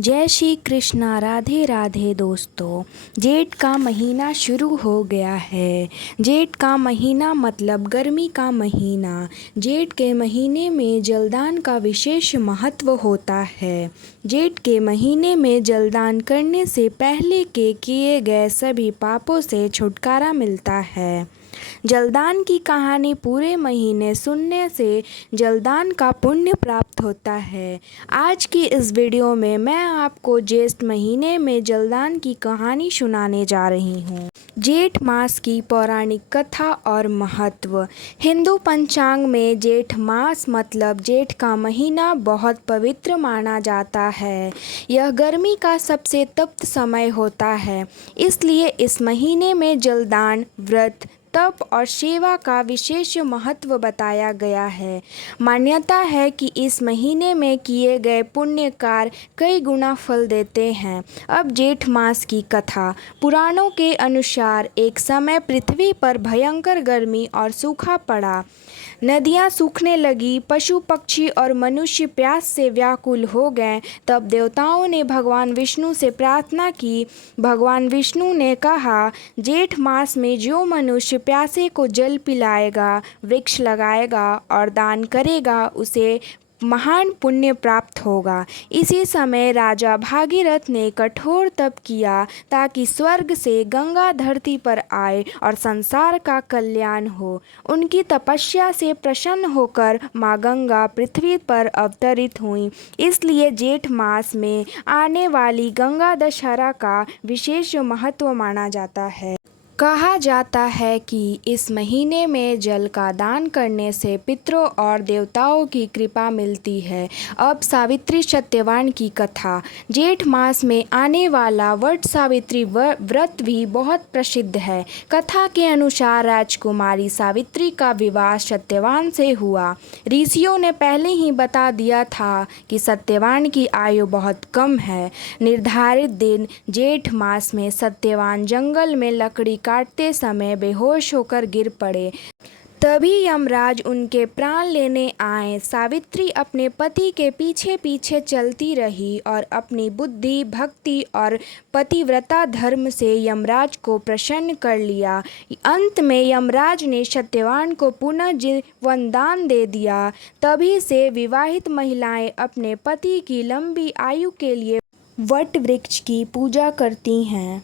जय श्री कृष्णा। राधे राधे दोस्तों। जेठ का महीना शुरू हो गया है। जेठ का महीना मतलब गर्मी का महीना। जेठ के महीने में जलदान का विशेष महत्व होता है। जेठ के महीने में जलदान करने से पहले के किए गए सभी पापों से छुटकारा मिलता है। जलदान की कहानी पूरे महीने सुनने से जलदान का पुण्य प्राप्त होता है। आज की इस वीडियो में मैं आपको ज्येष्ठ महीने में जलदान की कहानी सुनाने जा रही हूँ। जेठ मास की पौराणिक कथा और महत्व। हिंदू पंचांग में जेठ मास मतलब जेठ का महीना बहुत पवित्र माना जाता है। यह गर्मी का सबसे तप्त समय होता है, इसलिए इस महीने में जलदान, व्रत, तप और सेवा का विशेष महत्व बताया गया है। मान्यता है कि इस महीने में किए गए पुण्य कार्य कई गुना फल देते हैं। अब जेठ मास की कथा। पुराणों के अनुसार एक समय पृथ्वी पर भयंकर गर्मी और सूखा पड़ा। नदियाँ सूखने लगी, पशु पक्षी और मनुष्य प्यास से व्याकुल हो गए। तब देवताओं ने भगवान विष्णु से प्रार्थना की। भगवान विष्णु ने कहा, जेठ मास में जो मनुष्य प्यासे को जल पिलाएगा, वृक्ष लगाएगा और दान करेगा, उसे महान पुण्य प्राप्त होगा। इसी समय राजा भागीरथ ने कठोर तप किया ताकि स्वर्ग से गंगा धरती पर आए और संसार का कल्याण हो। उनकी तपस्या से प्रसन्न होकर माँ गंगा पृथ्वी पर अवतरित हुई। इसलिए जेठ मास में आने वाली गंगा दशहरा का विशेष महत्व माना जाता है। कहा जाता है कि इस महीने में जल का दान करने से पितरों और देवताओं की कृपा मिलती है। अब सावित्री सत्यवान की कथा। जेठ मास में आने वाला वट सावित्री व्रत भी बहुत प्रसिद्ध है। कथा के अनुसार राजकुमारी सावित्री का विवाह सत्यवान से हुआ। ऋषियों ने पहले ही बता दिया था कि सत्यवान की आयु बहुत कम है। निर्धारित दिन जेठ मास में सत्यवान जंगल में लकड़ी काटते समय बेहोश होकर गिर पड़े। तभी यमराज उनके प्राण लेने आए। सावित्री अपने पति के पीछे पीछे चलती रही और अपनी बुद्धि, भक्ति और पतिव्रता धर्म से यमराज को प्रसन्न कर लिया। अंत में यमराज ने सत्यवान को पुनः जीवन दान दे दिया। तभी से विवाहित महिलाएं अपने पति की लंबी आयु के लिए वट वृक्ष की पूजा करती हैं।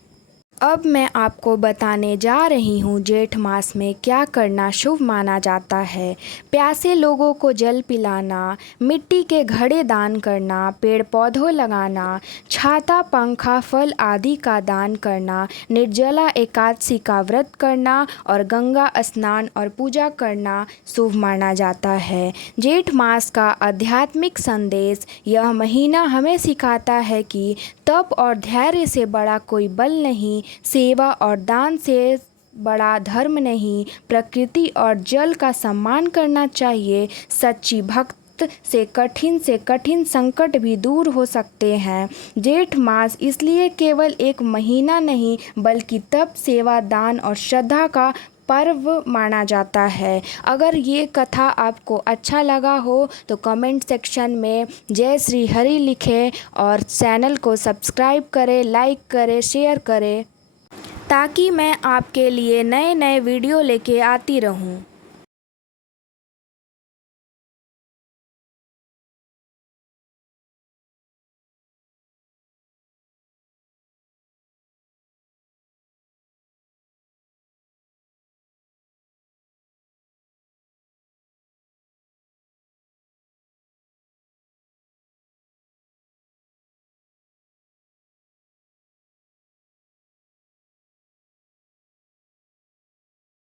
अब मैं आपको बताने जा रही हूँ जेठ मास में क्या करना शुभ माना जाता है। प्यासे लोगों को जल पिलाना, मिट्टी के घड़े दान करना, पेड़ पौधों लगाना, छाता, पंखा, फल आदि का दान करना, निर्जला एकादशी का व्रत करना और गंगा स्नान और पूजा करना शुभ माना जाता है। जेठ मास का आध्यात्मिक संदेश। यह महीना हमें सिखाता है कि तप और धैर्य से बड़ा कोई बल नहीं, सेवा और दान से बड़ा धर्म नहीं। प्रकृति और जल का सम्मान करना चाहिए। सच्ची भक्त से कठिन संकट भी दूर हो सकते हैं। जेठ मास इसलिए केवल एक महीना नहीं, बल्कि तप, सेवा, दान और श्रद्धा का पर्व माना जाता है। अगर ये कथा आपको अच्छा लगा हो तो कमेंट सेक्शन में जय श्री हरि लिखें और चैनल को सब्सक्राइब करें, लाइक करें, शेयर करें, ताकि मैं आपके लिए नए नए वीडियो लेके आती रहूं।